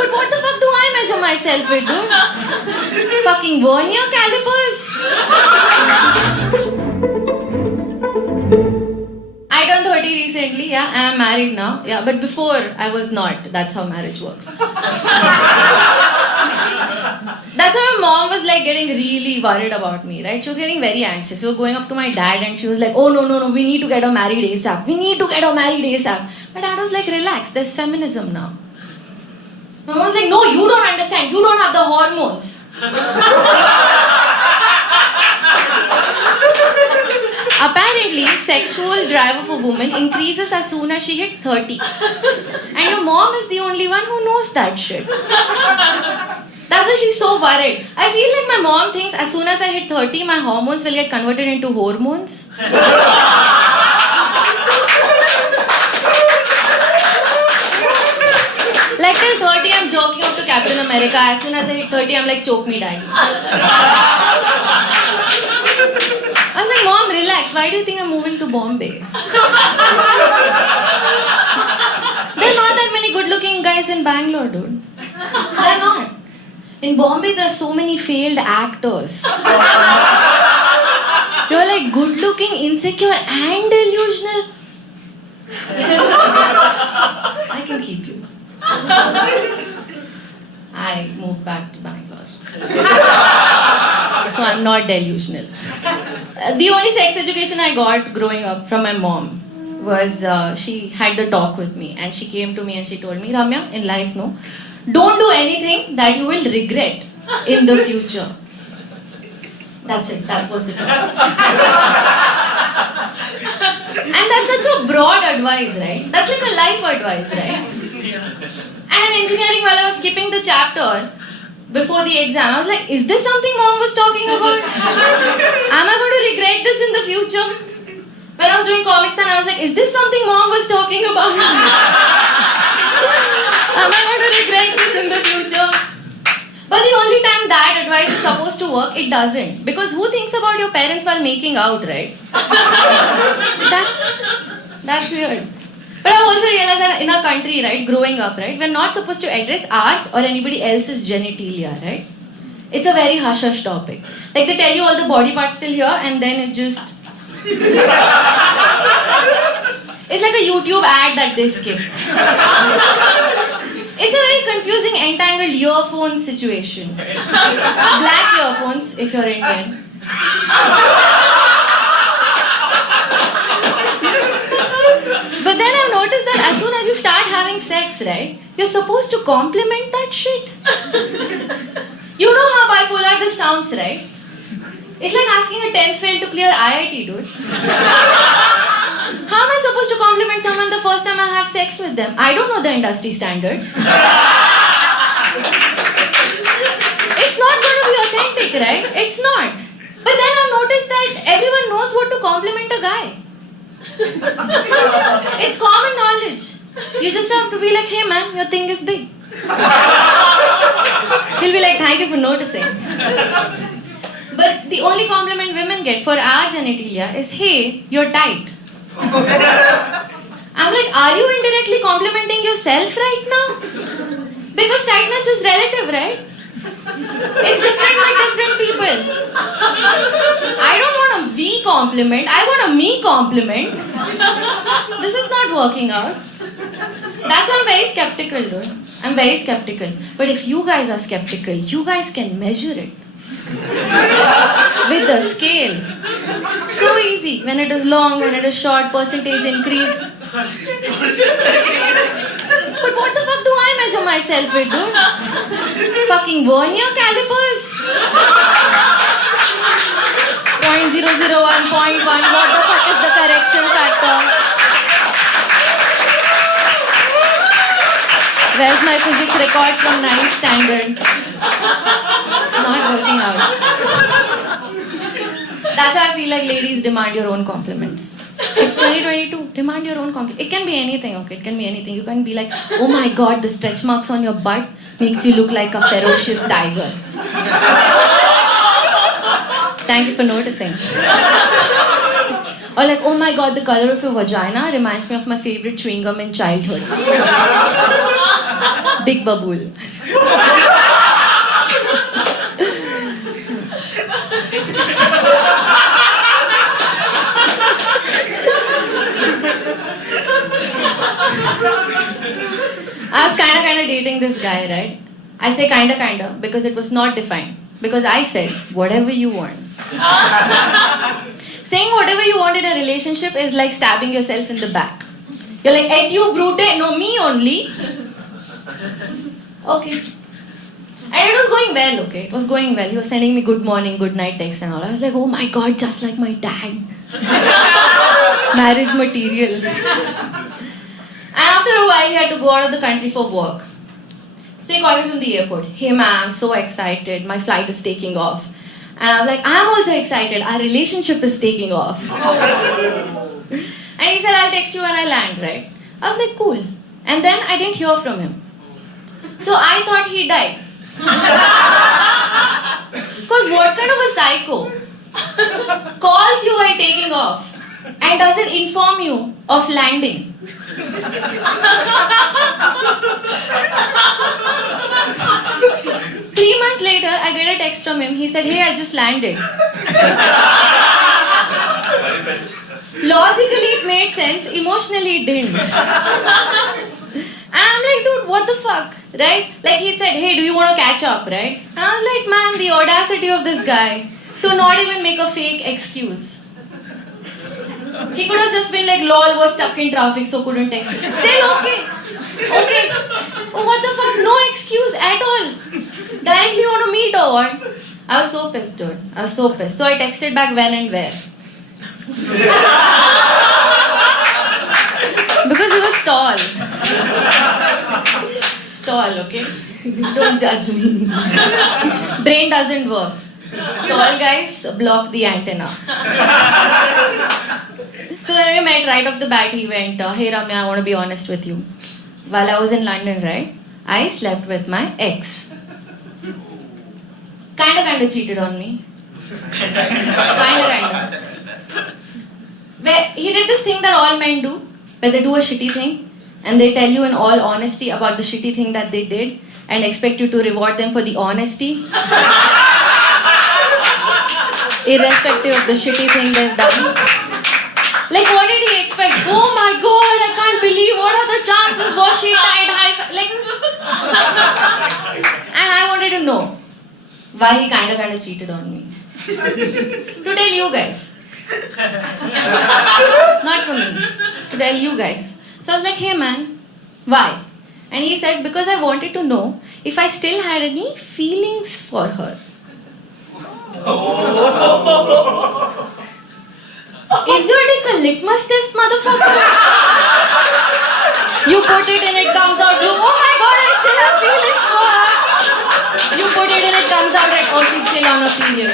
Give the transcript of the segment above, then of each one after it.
But what the fuck do I measure myself with, dude? Fucking vernier calipers? I turned 30 recently, yeah, and I'm married now. Yeah, but before I was not. That's how marriage works. That's why my mom was like getting really worried about me, right? She was getting very anxious. She was going up to my dad and she was like, oh no, we need to get her married ASAP. We need to get her married ASAP. My dad was like, relax, there's feminism now. My mom was like, no, you don't understand. You don't have the hormones. Apparently, sexual drive of a woman increases as soon as she hits 30. And your mom is the only one who knows that shit. That's why she's so worried. I feel like my mom thinks as soon as I hit 30, my hormones will get converted into whoremones. Like till 30, I'm joking up to Captain America. As soon as I hit 30, I'm like, choke me, daddy. I was like, Mom, relax. Why do you think I'm moving to Bombay? There are not that many good-looking guys in Bangalore, dude. They're not. In Bombay, there are so many failed actors. You're like good-looking, insecure, and delusional. I can keep you. I moved back to Bangalore. So I'm not delusional. The only sex education I got growing up from my mom was she had the talk with me and she came to me and she told me, Ramya, in life, no, don't do anything that you will regret in the future. That's it. That was the talk. And that's such a broad advice, right? That's like a life advice, right? And in engineering, while I was skipping the chapter before the exam, I was like, is this something mom was talking about? Am I going to regret this in the future? When I was doing comics, then I was like, is this something mom was talking about? Am I going to regret this in the future? But the only time that advice is supposed to work, it doesn't. Because who thinks about your parents while making out, right? That's weird. But I also realized that in our country, right, growing up, right, we're not supposed to address ours or anybody else's genitalia, right? It's a very hush-hush topic. Like they tell you all the body parts still here and then it just... It's like a YouTube ad that they skip. It's a very confusing entangled earphone situation. Black earphones, if you're Indian. But then I've noticed that as soon as you start having sex, right, you're supposed to compliment that shit. You know how bipolar this sounds, right? It's like asking a 10th fail to clear IIT, dude. How am I supposed to compliment someone the first time I have sex with them? I don't know the industry standards. It's not going to be authentic, right? It's not. But then I've noticed that everyone knows what to compliment a guy. It's common knowledge. You just have to be like, hey man, your thing is big. He'll be like, thank you for noticing. But the only compliment women get for our genitalia is, hey, you're tight. I'm like, are you indirectly complimenting yourself right now? Because tightness is relative, right? It's different with different people. I don't want a we compliment, I want a me compliment. This is not working out. That's why I'm very skeptical, dude. I'm very skeptical. But if you guys are skeptical, you guys can measure it. With the scale. So easy. When it is long, when it is short, percentage increase. But what the fuck do I measure myself with, dude? Fucking vernier calipers? 0.001, 0.1, what the fuck is the correction factor? Where's my physics record from 9th standard? Not working out. That's why I feel like ladies demand your own compliments. It's 2022. Demand your own compliment. It can be anything, okay? It can be anything. You can be like, oh my god, the stretch marks on your butt makes you look like a ferocious tiger. Thank you for noticing. Or like, oh my god, the color of your vagina reminds me of my favorite chewing gum in childhood. Big Babool. I was kind of dating this guy, right? I say kind of because it was not defined. Because I said, whatever you want. Saying whatever you want in a relationship is like stabbing yourself in the back. You're like, et you brute, no, me only. Okay. And it was going well, okay? It was going well. He was sending me good morning, good night texts and all. I was like, oh my god, just like my dad. Marriage material. And after a while, he had to go out of the country for work. So he called me from the airport. Hey man, I'm so excited. My flight is taking off. And I'm like, I'm also excited. Our relationship is taking off. And he said, I'll text you when I land, right? I was like, cool. And then I didn't hear from him. So I thought he died. Because what kind of a psycho calls you while taking off and doesn't inform you of landing? 3 months later, I get a text from him. He said, hey, I just landed. Logically, it made sense. Emotionally, it didn't. And I'm like, dude, what the fuck? Right? Like he said, hey, do you want to catch up? Right? And I was like, man, the audacity of this guy to not even make a fake excuse. He could have just been like, lol, was stuck in traffic, so couldn't text you. Still okay. Okay. Oh, what the fuck? No excuse at all. Directly want to meet or what? I was so pissed, dude. I was so pissed. So I texted back when and where. Because he was tall. Tall, okay? Don't judge me. Brain doesn't work. Tall guys block the antenna. So when we met right off the bat, he went, hey Ramya, I want to be honest with you. While I was in London, right, I slept with my ex. Kinda cheated on me. Kinda. Where he did this thing that all men do, where they do a shitty thing and they tell you in all honesty about the shitty thing that they did and expect you to reward them for the honesty. Irrespective of the shitty thing they've done. Like, what did he expect? Oh my god, I can't believe, what are the chances? Was she tied high? Like, and I wanted to know why he kinda cheated on me. To tell you guys. Not for me. To tell you guys. So I was like, hey man, why? And he said, because I wanted to know if I still had any feelings for her. Is your dick a litmus test, motherfucker? You put it and it comes out blue. Oh my god, I still have feelings for her. You put it and it comes out red. Oh, she's still on her period.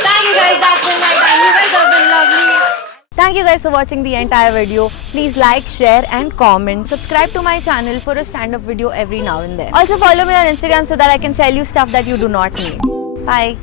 Thank you guys, that's been my time. You guys have been lovely. Thank you guys for watching the entire video. Please like, share and comment. Subscribe to my channel for a stand-up video every now and then. Also follow me on Instagram so that I can sell you stuff that you do not need. Bye.